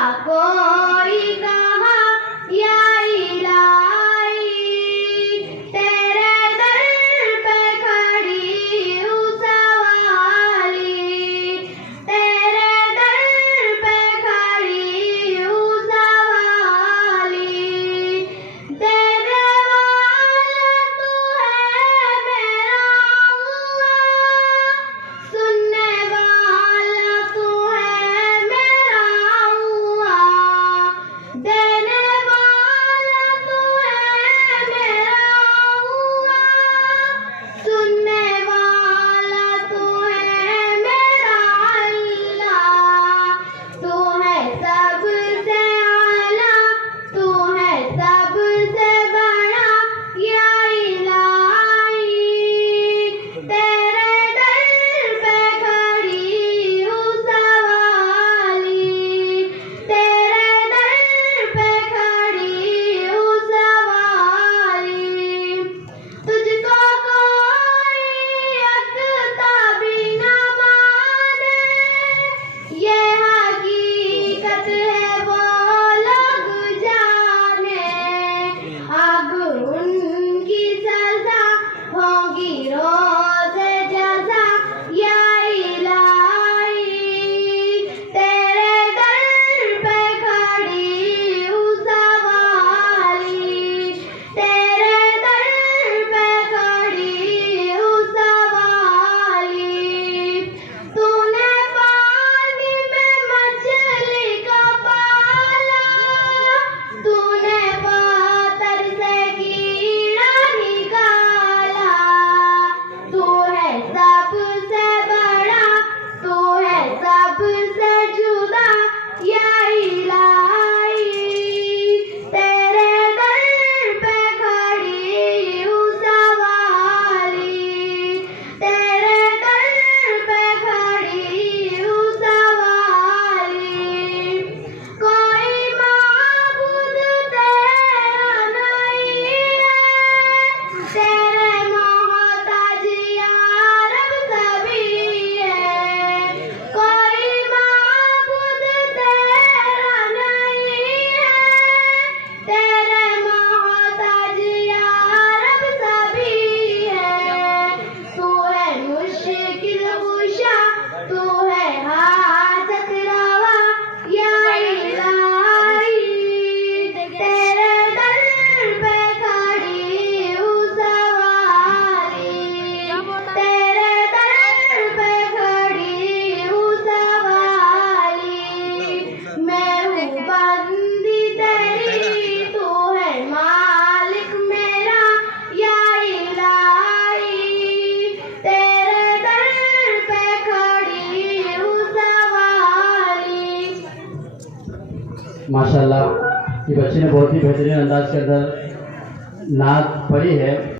कोई कहा या इलाही, तेरे दर पे खड़ी हूँ सवाली, तेरे दर पे खड़ी हूँ सवाली। देने वाला तू है मेरा अल्लाह, सुनने वाला तू है मेरा अल्लाह, देने वाला तू है मेरा अल्लाह, सुनने वाला तू है मेरा अल्लाह। तू है सबसे आला, तू है सबसे बड़ा या इलाही, तेरे दर पे खड़ी हूँ सवाली, तेरे दर पे खड़ी हूँ सवाली। तुझको कोई अकता भी न माने, ये हकीकत है वो लोग जाने, अब उनकी सजा होगी रोज़ जज़ा या इलाही, तेरे दर पे खड़ी हूँ सवाली, तेरे दर पे खड़ी हूँ सवाली। तूने पानी में मछली को पाला, तूने पातर से कीड़ा निकाला, तू है सबसे बड़ा, तू है सबसे जुदा या इलाही, तेरे दर पे खड़ी हूँ सवाली, तेरे दर पे खड़ी हूँ सवाली। कोई माबूद तेरा नहीं है, तेरे मोहताज या रब सभी है, कोई माबूद तेरा नहीं है, तेरे मोहताज या रब सभी है। तू है मुश्किल कुशा, तू है हाजत रवा या इलाही, तेरे दर पे खड़ी हूँ सवाली, तेरे दर पे खड़ी हूँ सवाली। मैं हूँ बंदी तेरी, तू है मालिक मेरा या इलाही, तेरे दर पे खड़ी हूँ सवाली। माशाल्लाह, ये बच्चे ने बहुत ही बेहतरीन अंदाज के अंदर नात पढ़ी है।